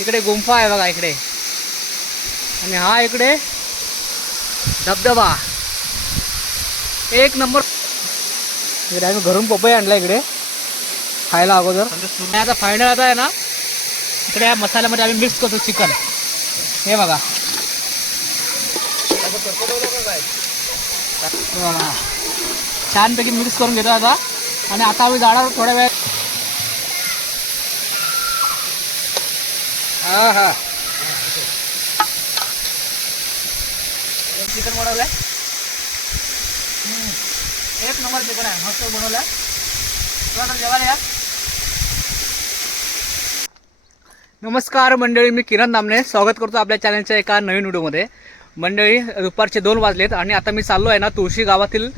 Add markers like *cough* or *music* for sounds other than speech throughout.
इकडे गुंफा आहे बघा इकडे. आणि हा इकडे धबधबा. एक नंबर. इकडे आम्ही घरून पपई आणला इकडे. खायला अगोदर. आता फायनल आता आहे ना इकडे या मसाल्यामध्ये आम्ही मिक्स करतो चिकन हे बघा. छानपैकी मिक्स करून घेतो आता. आणि आता आम्ही जाणार थोड्या वेळ हा हा चिकन बनवलंय. हम्म. एक नंबर चिकन आहे मस्त बनवलंय. तर जेवायला या. नमस्कार मंडळी मी किरण नामने स्वागत करतो आपल्या चॅनलच्या एका नवीन व्हिडिओमध्ये मंडळी दुपारचे दोन वाजलेत आणि आता मी चाललो आहे ना तुळशी गावातील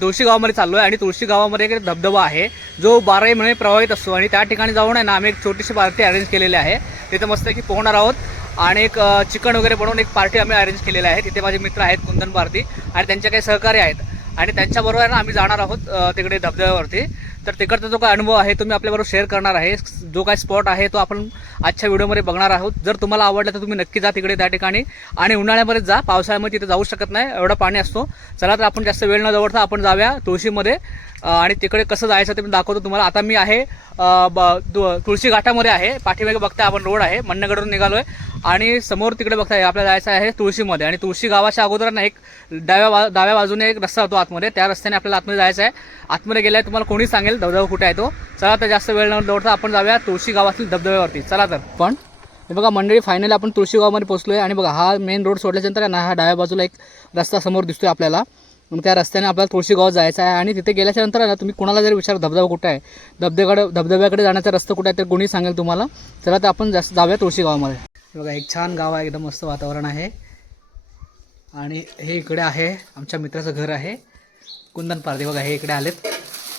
तुळशी गावामध्ये चाललो आहे आणि तुळशी गावामध्ये एक धबधबा आहे. जो बाराही महिने प्रवाहित असतो आणि त्या ठिकाणी जाऊन आहे ना आम्ही एक छोटीशी पार्टी अरेंज केलेली आहे. तिथे मस्तपैकी पोहणार आहोत आणि एक चिकन वगैरे बनवून एक पार्टी आम्ही अरेंज केलेली आहे. तिथे माझे मित्र आहेत कुंदन भारती आणि त्यांचे काही सहकारी आहेत. आणि त्यांच्याबरोबर आहे ना आम्ही जाणार आहोत तिकडे धबधब्यावरती. तर तिकडचा जो काय अनुभव आहे तो मी आपल्याबरोबर शेअर करणार आहे. जो काय स्पॉट आहे तो आपण आजच्या व्हिडिओमध्ये बघणार आहोत. जर तुम्हाला आवडलं तर तुम्ही नक्की जा तिकडे त्या ठिकाणी. आणि उन्हाळ्यामध्ये जा पावसाळ्यामध्ये तिथे जाऊ शकत नाही एवढा पाणी असतो. चला तर आपण जास्त वेळ न जवळता आपण जाऊया तुळशीमध्ये. आणि तिकडे कसं जायचं ते मी दाखवतो तुम्हाला. आता मी आहे ब- तु- तुळशी घाटामध्ये आहे. पाठीमागे बघता आपण रोड आहे. मन्नगडवरून निघालोय. आणि समोर तिकडे बघताय आपल्याला जायचं आहे तुळशीमध्ये. आणि तुळशी गावाच्या अगोदर ना एक डाव्या बा डाव्या बाजूने एक रस्ता होतो आतमध्ये. त्या रस्त्याने आपल्याला आतमध्ये जायचं आहे. आतमध्ये गेल्यावर तुम्हाला कोणी सांगेल धबधबा कुठे आहे तो? चला तर जास्त वेळ न दौडता आपण जाऊया तुळशी गावातील धबधब्यावरती. चला तर. पण हे बघा मंडळी फायनली आपण तुळशी गावामध्ये पोहोचलो आहे आणि बघा हा मेन रोड सोडल्यानंतर ना हा डाव्या बाजूला एक रस्ता समोर दिसतोय आपल्याला. मग त्या रस्त्याने आपल्याला तुळशी गाव जायचं आहे आणि तिथे गेल्याच्यानंतर ना तुम्ही कोणाला जरी विचार धबधबा कुठे आहे? धबधब्याकडे धबधब्याकडे जाण्याचा रस्ता कुठे आहे तर कोणी सांगेल तुम्हाला. चला तर आपण जास्त जाऊया तुळशी गावामध्ये. बघा एक छान गाव आहे एकदम मस्त वातावरण आहे. आणि हे इकडे आहे आमच्या मित्राचं घर आहे. कुंदन पारदे बघा हे इकडे आलेत.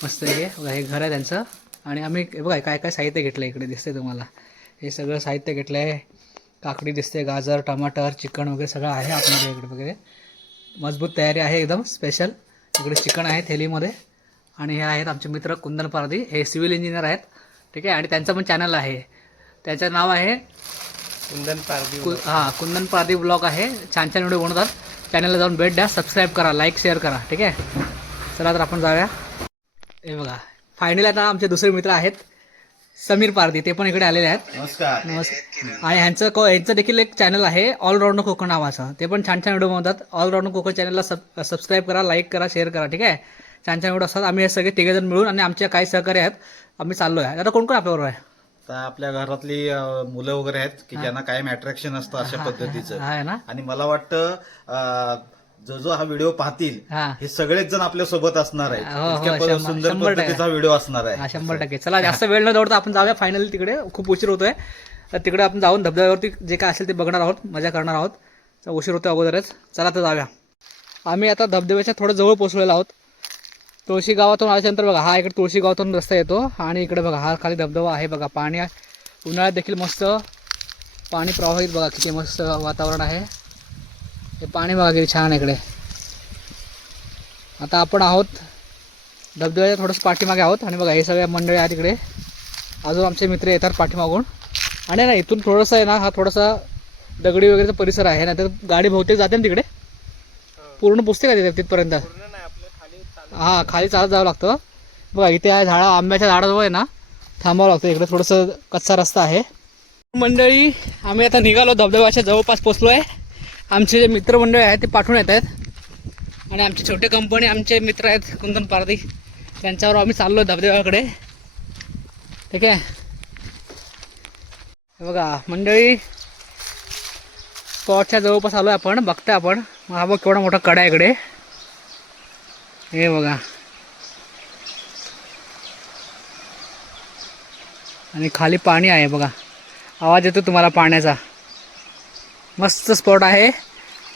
मस्त हे. बघा हे घर आहे त्यांचं. आणि आम्ही बघा काय काय साहित्य घेतलं इकडे दिसते तुम्हाला. हे सगळं साहित्य घेतलं आहे काकडी दिसते गाजर टमाटर चिकन वगैरे सगळं आहे आतमध्ये इकडे वगैरे मजबूत तयारी आहे एकदम स्पेशल इकडे चिकन आहे थैलीमध्ये. आणि हे आहेत आमचे मित्र कुंदन पारदी हे सिव्हिल इंजिनियर आहेत. ठीक आहे? आणि त्यांचं पण चॅनल आहे. त्याचं नाव आहे कुंदन पारदी कु हां कुंदन पारदी ब्लॉग आहे. छान छान व्हिडिओ बनवतात. चॅनलला जाऊन भेट द्या. सबस्क्राईब करा लाईक शेअर करा. ठीक आहे? चला तर आपण जाऊया. हे बघा. फायनल आता आमचे दुसरे मित्र आहेत. समीर पारदी ते पण इकडे आलेले आहेत. नमस्कार. नमस्कार. आणि ह्यांचं को यांचं देखील एक चॅनल आहे ऑलराऊंडर कोकण नावाचं. ते पण छान छान व्हिडिओ बनवतात. ऑलराऊंडर कोकण चॅनलला सब सबस्क्राईब करा लाईक करा शेअर करा ठीक आहे? छान छान व्हिडिओ असतात. आम्ही हे सगळे तिघेजण मिळून आणि आमचे काही सहकारी आहेत आम्ही चाललो आहे आता कोण कोण आपल्याबरोबर आहे? आता आपल्या घरातली अं, मुलं वगैरे आहेत की ज्यांना कायम अट्रॅक्शन असतं अशा पद्धतीचं. आहे ना आणि मला वाटतं अं, जो जो हा व्हिडिओ पाहतील हां. हे सगळेच जण आपल्यासोबत असणार आहेत. हो, हो, इतक्या प- शंभर- सुंदर शंभर टक्के. पद्धतीचा व्हिडिओ असणार हा आहे शंभर टक्के. चला जास्त वेळ न दौडता आपण जाऊया फायनली तिकडे. खूप उशीर होतोय. तर तिकडे आपण जाऊन धबधब्यावरती जे काय असेल ते बघणार आहोत मजा करणार आहोत. तर उशीर होतो अगोदरच. चला तर जाऊया. आम्ही आता धबधब्याच्या थोडं जवळ पोहोचलेलो आहोत. तुळशी गावातून आल्याच्यानंतर बघा हा इकडे तुळशी गावातून रस्ता येतो आणि इकडे बघा हा खाली धबधबा आहे बघा. पाणी आहे. उन्हाळ्यात देखील मस्त पाणी प्रवाहित बघा किती मस्त वातावरण आहे. हे पाणी बघा किती छान इकडे. आता आपण आहोत धबधब्याच्या थोडंसं पाठीमागे आहोत. आणि बघा हे सगळे मंडळी आहेत तिकडे अजून आमचे मित्र येतात पाठीमागून. आणि ना इथून थोडंसं आहे ना हा थोडासा दगडी वगैरेचा परिसर आहे. ना तर गाडी बहुतेक जाते ना तिकडे? पूर्ण पुसते का तिथे तिथपर्यंत? हां खाली चालत जावं लागतं. बघा इथे आहे झाडं आंब्याच्या झाडाजवळ आहे ना थांबावं लागतं. इकडे थोडंसं कच्चा रस्ता आहे. मंडळी आम्ही आता निघालो धबधब्याच्या जवळपास पोचलो आहे आमचे जे मित्रमंडळी आहेत ते पाठवून येत आहेत. आणि आमचे छोटे कंपनी आमचे मित्र आहेत कुंदन पारदी त्यांच्यावर आम्ही चाललो धबधब्याकडे. ठीक आहे? बघा मंडळी स्पॉटच्या जवळपास आलो आहे आपण बघताय आपण. मग हा बघ केवढा मोठा कडा इकडे. हे बघा. आणि खाली पाणी आहे बघा. आवाज येतो तुम्हाला पाण्याचा. मस्त स्पॉट आहे.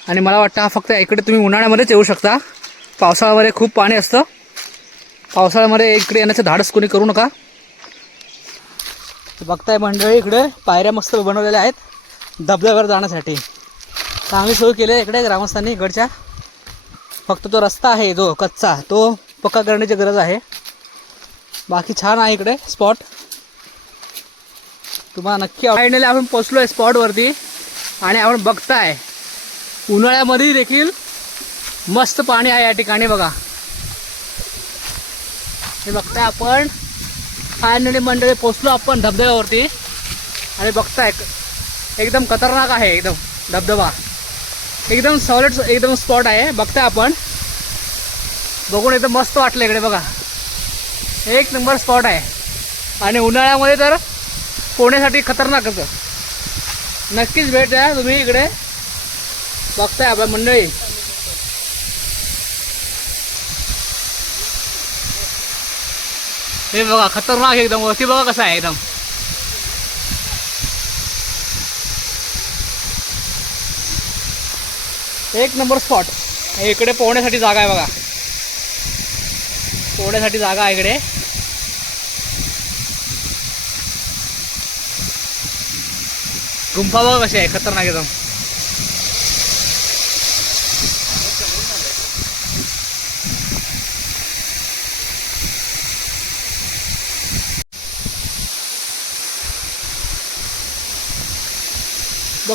आणि मला वाटतं हा फक्त इकडे तुम्ही उन्हाळ्यामध्येच येऊ शकता. पावसाळ्यामध्ये खूप पाणी असतं. पावसाळ्यामध्ये इकडे येण्याचं धाडस कोणी करू नका. बघताय मंडळी इकडे पायऱ्या मस्त बनवलेल्या आहेत. धबधब्यावर जाण्यासाठी. चांगली सोय केली आहे इकडे ग्रामस्थांनी इकडच्या. फक्त तो रस्ता आहे जो कच्चा तो पक्का करण्याची गरज आहे. बाकी छान आहे इकडे स्पॉट. तुम्हाला नक्की फायनली आपण पोचलो आहे स्पॉटवरती आणि आपण बघताय उन्हाळ्यामध्ये देखील मस्त पाणी आहे या ठिकाणी बघा. हे बघताय आपण. फायनली मंडळी पोचलो आपण धबधब्यावरती. आणि बघताय एकदम खतरनाक आहे एकदम धबधबा. एकदम सॉलिड एकदम स्पॉट आहे. बघताय आपण. बघून एकदम मस्त वाटलं इकडे बघा. एक नंबर स्पॉट आहे. आणि उन्हाळ्यामध्ये तर पोहण्यासाठी खतरनाकच. आहे. नक्कीच भेट द्या तुम्ही इकडे. बघताय आपल्या मंडळी हे बघा खतरनाक एकदम वरती बघा कसं आहे एकदम एक नंबर स्पॉट इकडे पोहण्यासाठी जागा आहे बघा पोहण्यासाठी जागा आहे इकडे गुंफा बघा कशी आहे खतरनाक एकदम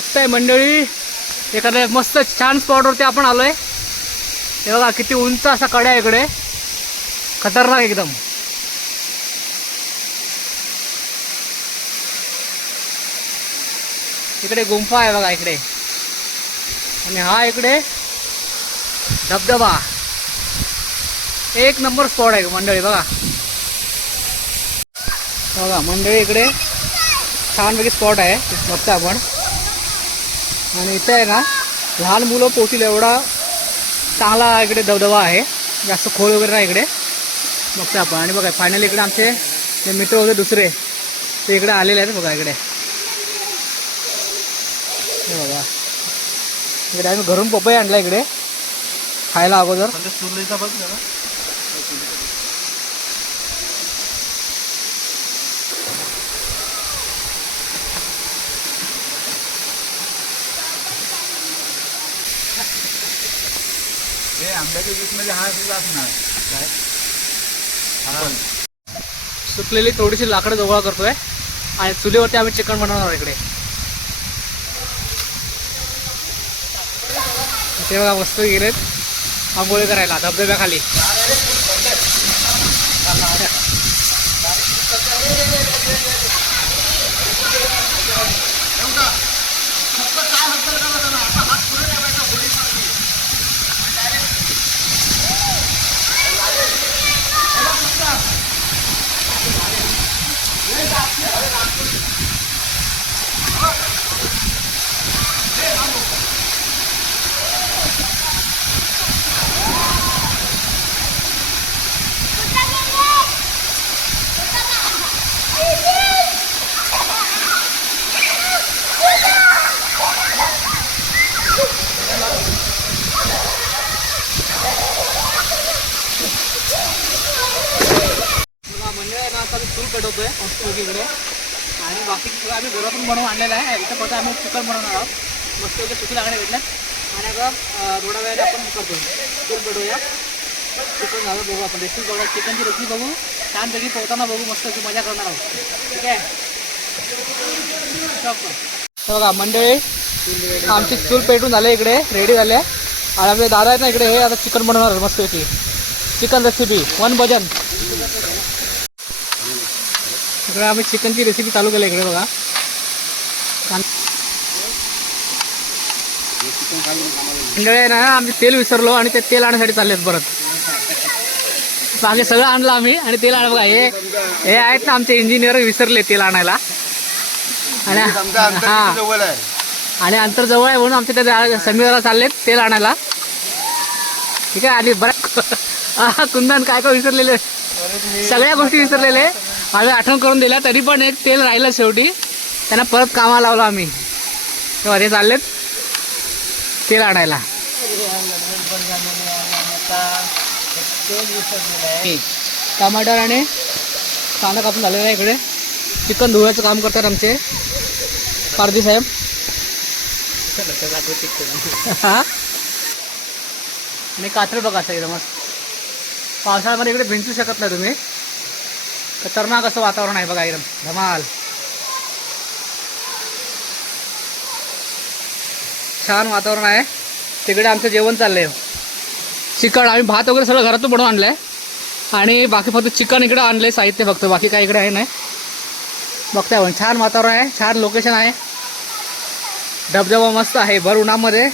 बघताय मंडळी एखाद्या मस्त छान स्पॉटवरती आपण आलोय. हे बघा किती उंच असा कड्या इकडे. खतरनाक एकदम. इकडे गुंफा आहे बघा इकडे. आणि हा इकडे धबधबा. एक नंबर स्पॉट आहे मंडळी बघा. बघा मंडळी इकडे छानपैकी स्पॉट आहे बघता आपण. आणि इथे आहे ना लहान मुलं पोहोचतील एवढा चांगला इकडे धबधबा आहे. जास्त खोल वगैरे नाही इकडे. बघता आपण. आणि बघा फायनली इकडे आमचे जे मित्र होते दुसरे ते इकडे आलेले आहेत बघा इकडे. हे बघा. इकडे आम्ही घरून पपई आणला इकडे. खायला अगोदर. हे आंब्याच्या ज्यूसमध्ये हा सुद्धा असणार. सुकलेली थोडीशी लाकडं गोळा करतोय. आणि चुलीवरती आम्ही चिकन बनवणार आहोत इकडे. ते बघा वस्तू गेलेत. आंबोळी करायला धबधब्याखाली बघा, म्हणजे आहे ना आता मी चूल पेटवतोय मस्तपैकी इकडे आणि बाकी सगळं बनवून आणलेला आहे. इथं फक्त आम्ही चिकन बनवणार आहोत. मस्त मस्तपैकी सुकी लाकडे भेटल्यात. आणि अगं थोडा वेळेला आपण करतो चूल पेटवूया चिकन झालं बघू आपण. रेसिपी बघू चिकनची रेसिपी बघू. छानपैकी पोहताना बघू. मस्त अशी मजा करणार आहोत. ठीक आहे? बघा मंडळी आमची चूल पेटून झाले इकडे. रेडी झाले आणि आपले दादा आहेत ना इकडे हे आता चिकन बनवणार मस्त मस्तपैकी चिकन रेसिपी वन भजन इकडे आम्ही चिकनची रेसिपी चालू केली इकडे बघा. मंडळी ना आम्ही तेल विसरलो आणि ते तेल आणण्यासाठी चाललेत परत. बाकी सगळं आणलं आम्ही आणि तेल आण बघा हे हे आहेत ना आमचे इंजिनियर विसरले तेल आणायला. आणि हा. आणि अंतर जवळ आहे म्हणून आमच्या त्या समीराला चाललेत तेल आणायला. ठीक आहे आली बरं कुंदन काय काय विसरलेले? सगळ्या गोष्टी विसरलेले. आम्ही आठवण करून दिल्या तरी पण एक तेल राहिलं शेवटी. त्यांना परत कामाला लावलं आम्ही. तेव्हा ते चाललेत. तेल आणायला टमाटर आणि कांदा कापून झालेला आहे इकडे. चिकन धुवायचं काम करतात आमचे. पारदी साहेब. हा? आणि कात्र बघा असं एकदम पावसाळ्यामध्ये इकडे भिंचू शकत नाही तुम्ही. खतरनाक असं वातावरण आहे बघा एकदम. धमाल. छान वातावरण आहे. तिकडे आमचं जेवण चाललंय. चिकन आम्ही भात वगैरे सगळं घरातून बनवून आणलंय. आणि बाकी फक्त चिकन इकडे आणलंय साहित्य फक्त बाकी काय इकडे आहे नाही. बघताय पण छान वातावरण आहे छान लोकेशन आहे. धबधबा मस्त आहे भर उन्हामध्ये.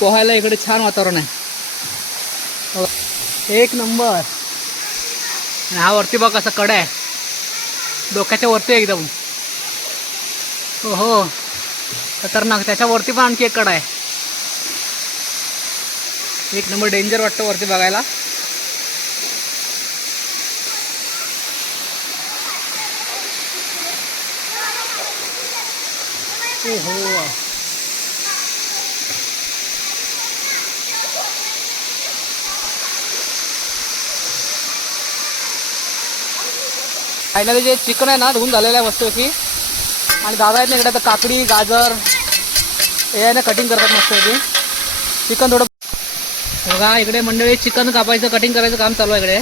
पोहायला इकडे छान वातावरण आहे. एक नंबर. आणि हा वरती बघ कसा कडा आहे. डोक्याच्या वरती एकदम. हो हो खतरनाक. त्याच्यावरती पण आणखी एक कडा आहे. एक नंबर डेंजर वाटतं वरती बघायला. हो फायनली जे चिकन आहे ना धुवून झालेलं आहे मस्तपैकी आणि दादा आहेत ना इकडे आता काकडी गाजर हे आहे ना कटिंग करतात मस्त मस्तपैकी चिकन थोडं बघा इकडे मंडळी चिकन कापायचं कटिंग करायचं काम चालू आहे इकडे.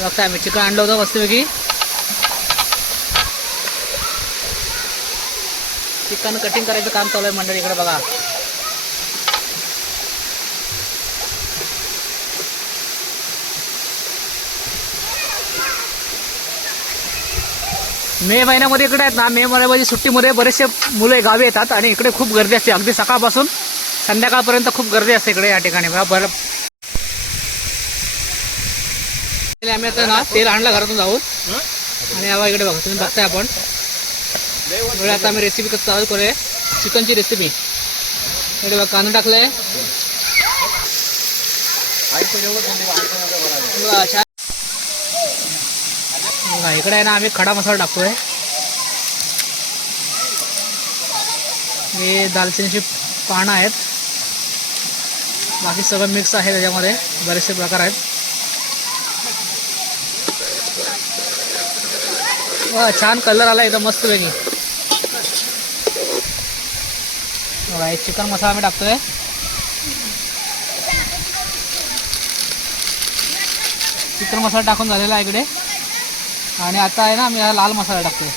बघताय आम्ही चिकन आणलं होतं मस्तपैकी. चिकन कटिंग करायचं काम चालू आहे मंडळी इकडे बघा. मे महिन्यामध्ये इकडे आहेत ना मे महिन्यामध्ये सुट्टीमध्ये बरेचसे मुलं गावी येतात आणि इकडे खूप गर्दी असते. अगदी सकाळपासून संध्याकाळपर्यंत खूप गर्दी असते इकडे या ठिकाणी. बघा बरं. आम्ही आता ना तेल आणलं घरातून जाऊन. आणि आवा इकडे बघा तुम्ही बघताय आपण. इकडे आता आम्ही रेसिपी कसं चालू करूया. चिकनची रेसिपी इकडे बघा कांदा टाकलाय. बघा, इकडे आहे ना आम्ही खडा मसाला टाकतोय. हे दालचिनीची पानं आहेत. बाकी सगळं मिक्स आहे त्याच्यामध्ये. बरेचसे प्रकार आहेत. वा छान कलर आला एकदम मस्त वेगळी बघा हे चिकन मसाला आम्ही टाकतोय. चिकन मसाला टाकून झालेला आहे इकडे. आणि आता आहे ना मी हा लाल मसाला टाकतोय.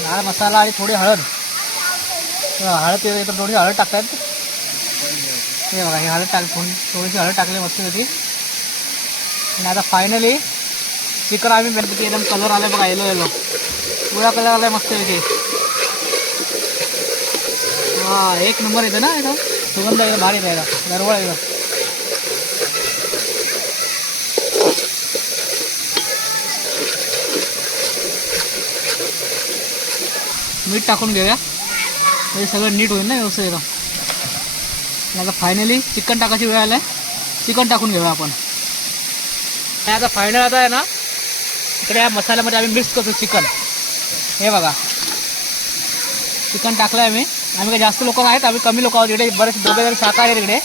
लाल मसाला आणि थोडी हळद. हळद ते इथं थोडी हळद टाकतात. हे बघा हे हळद टाक थोडीशी हळद टाकली मस्त होती. आणि आता फायनली चिकन आम्ही एकदम कलर आला बघा येलो येलो पुरा कलर आलाय मस्त पैकी. हा एक नंबर येतो ना एकदम. सुगंध एकदम भारी येतो दरवळ गरवळ एकदम. मीठ टाकून घेऊया. म्हणजे सगळं नीट होईल ना व्यवस्थित एकदम. आता फायनली चिकन टाकायची वेळ आलाय. चिकन टाकून घेऊया आपण. आता फायनल आता आहे ना इकडे या मसाल्यामध्ये आम्ही मिक्स करतो चिकन. हे बघा. चिकन टाकलं आहे आम्ही. आम्ही काही जास्त लोक आहेत आम्ही कमी लोक आहोत इकडे. बरेच दोघे जण शाकाहारी आहेत इकडे.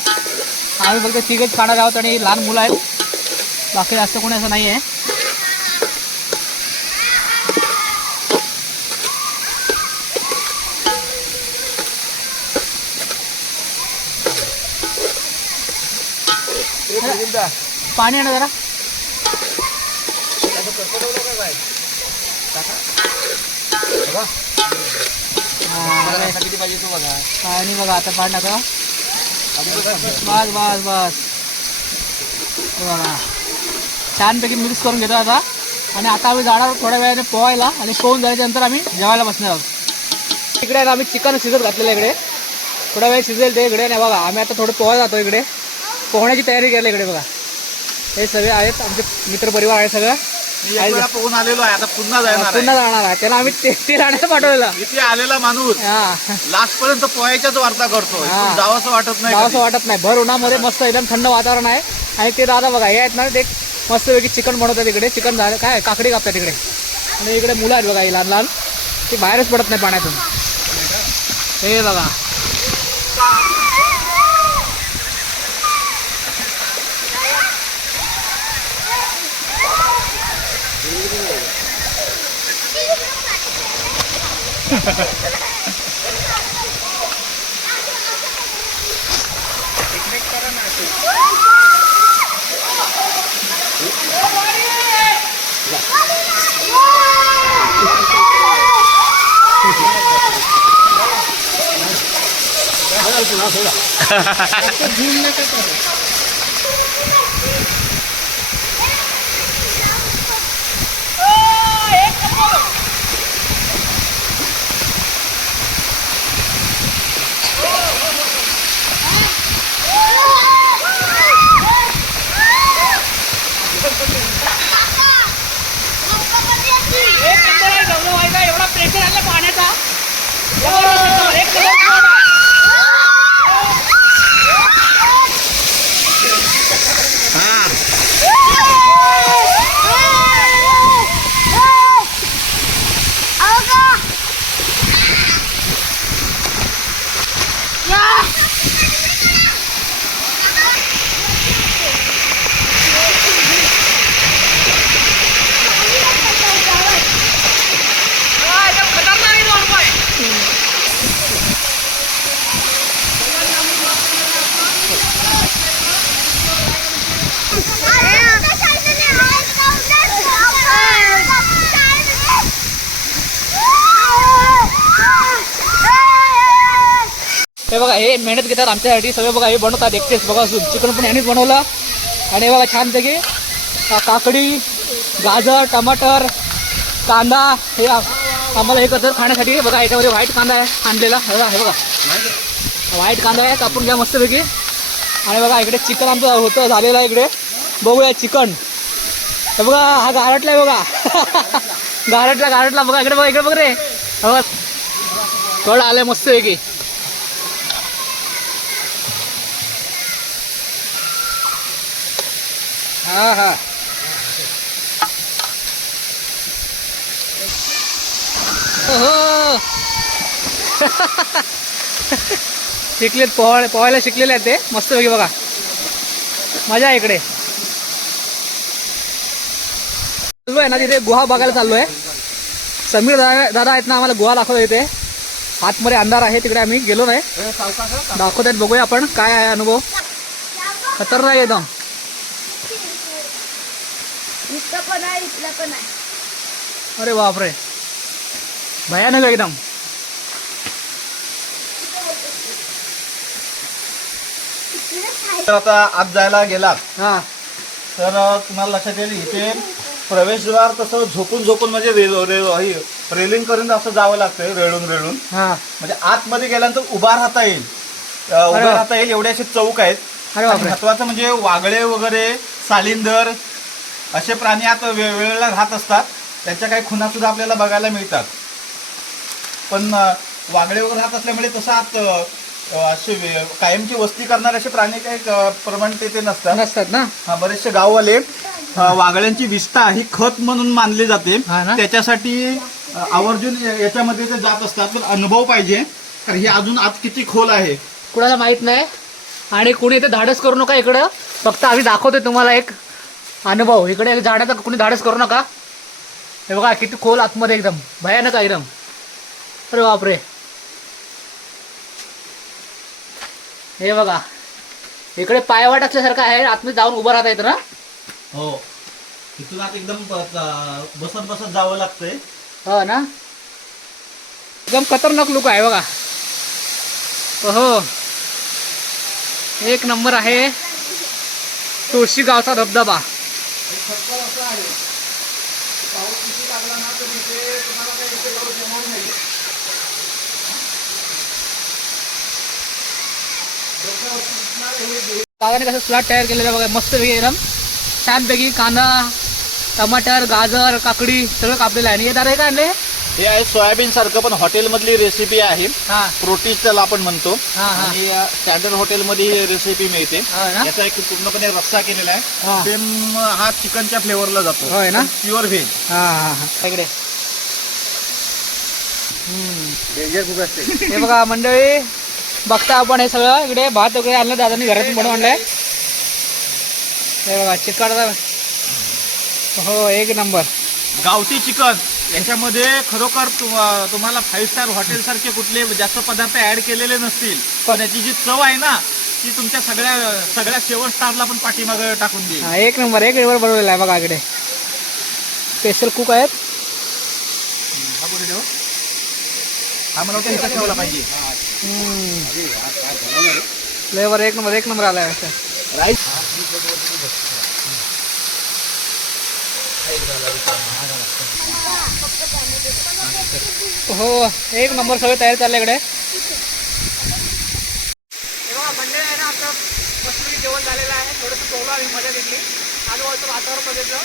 आम्ही फक्त तिघेच खाणार आहोत आणि लहान मुलं आहेत. बाकी जास्त कोणी असं नाही आहे पाणी आणा जरा. हा, किती पाहिजे तू बघा. बघा आता पाणी टाका बस बस बस. बघा. छानपैकी मिक्स करून घेतो आता. आणि आता आम्ही जाणार थोड्या वेळाने पोहायला आणि पोहून झाल्याच्यानंतर आम्ही जेवायला बसणार आहोत. इकडे आम्ही चिकन शिजत घातलेलं इकडे. थोडा वेळ शिजेल ते इकडे. नाही बघा आम्ही आता थोडं पोहायला जातो इकडे. पोहण्याची तयारी केली इकडे बघा. हे सगळे आहेत आमचे मित्रपरिवार आहे सगळं. मी एक वेळा पोहून आलेलो आहे आता पुन्हा जाणार पुन्हा आहे. जाणार आहे. त्याला आम्ही ते आणायला पाठवलेलं. इथे आलेला माणूस हा. लास्ट पर्यंत पोहायच्याच वार्ता करतो. हा. इथून जावंसं वाटत नाही कधी. वाटत नाही. भर उन्हामध्ये मस्त एकदम थंड वातावरण आहे. आणि ते दादा बघा हे आहेत ना ते मस्तपैकी चिकन बनवतात इकडे. चिकन झालं काय काकडी कापतात इकडे. आणि इकडे मुलं आहेत बघा ही लहान लहान. ती बाहेरच पडत नाही पाण्यातून. हे बघा なそうだ。हे बघा हे मेहनत घेतात आमच्यासाठी. सगळे बघा हे बनवतात एकटेच. बघा चिकन पण यांनीच बनवलं. आणि हे बघा छानपैकी काकडी गाजर टमाटर कांदा हे आम्हाला हे कसं खाण्यासाठी बघा याच्यामध्ये व्हाईट कांदा आहे आणलेला. हे बघा हे बघा. व्हाईट कांदा आहे कापून घ्या मस्तपैकी. आणि बघा इकडे चिकन आमचं होतं झालेलं आहे इकडे. बघूया चिकन. हे बघा हा गारटला आहे बघा. *laughs* गारटला गारटला. बघा इकडे बघा इकडे बघ रे. हे बघा. कळ आलं मस्तपैकी. हा हा. ओहो. *laughs* शिकलेत पोहाय पोहायला शिकलेले आहेत ते. मस्त पैकी बघा. मजा आहे इकडे. चाललो आहे ना तिथे? गुहा बघायला चाललो आहे समीर दादा दादा आहेत ना आम्हाला गुहा दाखवत येते आतमध्ये अंधार आहे तिकडे आम्ही गेलो नाही. दाखवत आहेत बघूया आपण. काय आहे अनुभव? खतरनाक आहे एकदम. इथलं पण आहे इथलं पण आहे. अरे बापरे. भयानक एकदम. तर आता आत जायला गेलात. हा. तर तुम्हाला लक्षात येईल इथे प्रवेशद्वार तसं झोपून झोपून म्हणजे ही रेलिंग करून असं जावं लागतंय रेळून रेळून. हा. म्हणजे आतमध्ये गेल्यानंतर उभा राहता येईल. अ, उभं अरे वा. राहता येईल एवढे असे चौक आहेत. अरे आणि बापरे महत्वाचं म्हणजे वागळे वगैरे सालिंदर असे प्राणी आता वेगवेगळ्या राहत असतात. त्यांच्या काही खुणा सुद्धा आपल्याला बघायला मिळतात. पण वागळे वगैरे राहत असल्यामुळे तसं असे कायमची वस्ती करणारे असे प्राणी काही प्रमाण तेथे नसतात. नसतात ना? हा, बरेचसे गाववाले वागळ्यांची विष्ठा ही खत म्हणून मानली जाते. ना? त्याच्यासाठी आवर्जून याच्यामध्ये ते जात असतात. पण अनुभव पाहिजे. कारण हे अजून आत किती खोल आहे? कुणाला माहीत नाही. आणि कुणी इथे धाडस करू नका इकडं. फक्त आम्ही दाखवतोय तुम्हाला एक अनुभव. इकडे झाडाचा कुणी धाडस करू नका. हे बघा किती खोल आतमध्ये एकदम. भयानक आहे एकदम. अरे बापरे. हे बघा. इकडे पायवाट असल्यासारखं आहे. आतमध्ये जाऊन उभं राहता येतं ना? हो. तिथून आत एकदम बसत बसत जावं लागतंय. हो ना? एकदम खतरनाक लुक आहे बघा. हो एक नंबर आहे. तुळशी गावचा धबधबा. दादाने कसं स्लॉट तयार केलेलं बघा मस्तपैकी एकदम. छानपैकी कांदा टमाटर गाजर काकडी सगळं कापलेलं आहे. आणि हे दादा काय आणले? हे आहे सोयाबीन सारखं पण हॉटेल मधली रेसिपी आहे. हा. प्रोटीन त्याला आपण म्हणतो. हा हा. आणि स्टँडर्ड हॉटेल मध्ये ही रेसिपी मिळते. हो ना? याचा एक पूर्णपणे रस्सा केलेला हा. आहे सेम हा चिकनच्या फ्लेवरला जातो. होय ना? प्युअर व्हेज हा हा हा. हम्म. हे बघा मंडळी बघता आपण हे सगळं. इकडे भात वगैरे आणलं दादानी घरातून बनवून आणलंय. हे बघा चिकन. हो एक नंबर. गावठी चिकन. याच्यामध्ये खरोखर तुम- तुम्हाला फाईव्ह स्टार हॉटेल सारखे कुठले जास्त पदार्थ ऍड केलेले नसतील. पण याची जी चव आहे ना ती तुमच्या सगळ्या सगळ्या शेवट स्टारला पण पाठीमागे टाकून देईल. हा एक नंबर एक नंबर बनवलेला आहे बघा इकडे. स्पेशल कुक आहेत. हा. हा मला वाटतं इथं ठेवला पाहिजे. फ्लेवर एक नंबर एक नंबर आलाय राईस हो एक नंबर सगळं तयार चाललं इकडे. मंडळ आहे ना मस्तपैकी जेवण झालेलं आहे. थोडंसं पोहलो आम्ही मजा घेतली. आजूबाजूचं वातावरण बघितलं.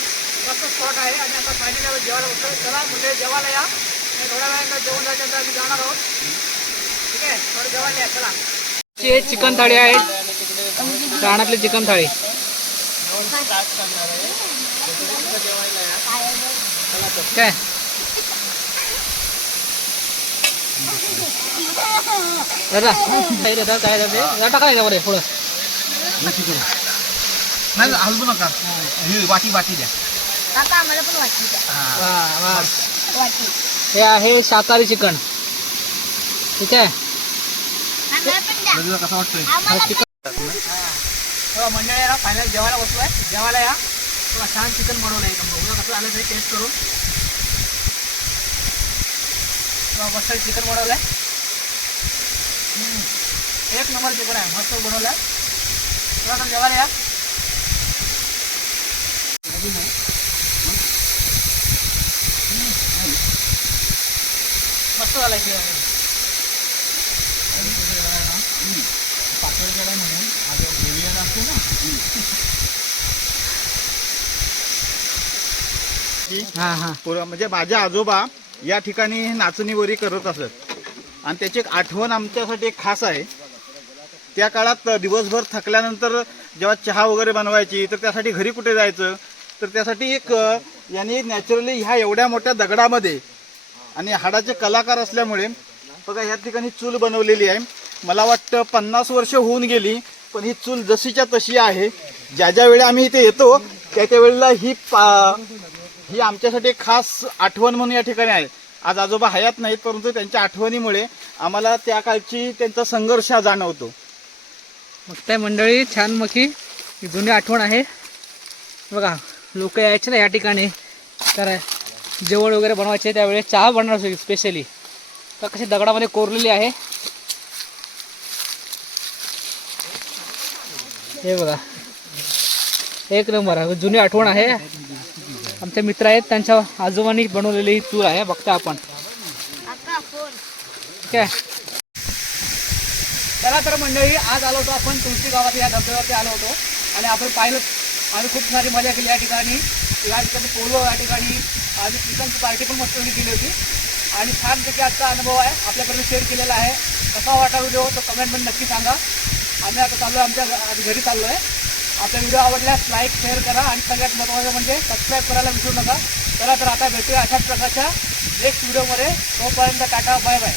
मस्त स्पॉट आहे. आणि आता फायनली आम्ही जेवायला बसतो चला म्हणजे जेवायला या. आणि थोड्या वेळानंतर जेवण झाल्यानंतर आम्ही जाणार आहोत. ठीक आहे? थोडं जेवायला या. चला. चिकन थाळी आहे. रानातली चिकन थाळी. काय दादा काय नाही हलवू नका. ही वाटी वाटी द्या. काका आम्हाला पण हे. आहे शाकाहारी चिकन. ठीक आहे? कसं वाटतंय? तेव्हा मंडळी फायनल जेवायला बसलोय. जेवायला या. छान चिकन बनवलं आहे कसं आलं तरी टेस्ट करून तेव्हा मस्त चिकन बनवलं आहे एक नंबर चिकन आहे मस्त बनवलं आहे तेव्हा तर जेवायला या. मस्त झालं आहे हां हां. पुर- म्हणजे माझे आजोबा या ठिकाणी नाचणीवरी करत असत. आणि त्याची एक आठवण आमच्यासाठी एक खास आहे. त्या काळात दिवसभर थकल्यानंतर जेव्हा चहा वगैरे बनवायची तर त्यासाठी घरी कुठे जायचं? तर त्यासाठी एक यांनी नॅचरली ह्या एवढ्या मोठ्या दगडामध्ये आणि हाडाचे कलाकार असल्यामुळे बघा ह्या ठिकाणी चूल बनवलेली आहे. मला वाटतं पन्नास वर्ष होऊन गेली पण ही चूल जशीच्या तशी आहे. ज्या ज्या वेळी आम्ही इथे येतो त्या त्या वेळेला ही पा ही आमच्यासाठी खास आठवण म्हणून या ठिकाणी आहे. आज आजोबा हयात नाहीत परंतु त्यांच्या आठवणीमुळे आम्हाला त्या काळची त्यांचा संघर्ष हा जाणवतो. मग त्या मंडळी छान मग ही जुनी आठवण आहे. बघा लोक यायचे ना या ठिकाणी. तर जेवण वगैरे बनवायचे त्यावेळेस चहा बनवणार स्पेशली तर कशी दगडामध्ये कोरलेली आहे. हे बघा. एक नंबर जुनी आठवण आहे. आमचे मित्र आहेत त्यांच्या आजोबांनी बनवलेली ही चूल आहे बघता आपण. ठीक आहे. चला तर मंडळी आज आलो होतो आपण तुळशी गावात या धबधब्यावरती आलो होतो. आणि आपण पाहिलं आम्ही खूप सारी मजा केली या ठिकाणी. या ठिकाणी पोलो या ठिकाणी आम्ही चिकनची पार्टी पण मस्त केली होती. आणि छानपैकी आजचा अनुभव आहे आपल्यापर्यंत शेअर केलेला आहे. कसा वाटा व्हिडिओ तो कमेंटमध्ये नक्की सांगा. आम्ही आता चाललो आमच्या घ- घरी चाललो आहे आपला व्हिडिओ आवडल्यास लाईक शेअर करा आणि सगळ्यात महत्त्वाचं म्हणजे सबस्क्राईब करायला विसरू नका. चला तर आता भेटूया अशाच प्रकारच्या नेक्स्ट व्हिडिओमध्ये तोपर्यंत टाटा बाय बाय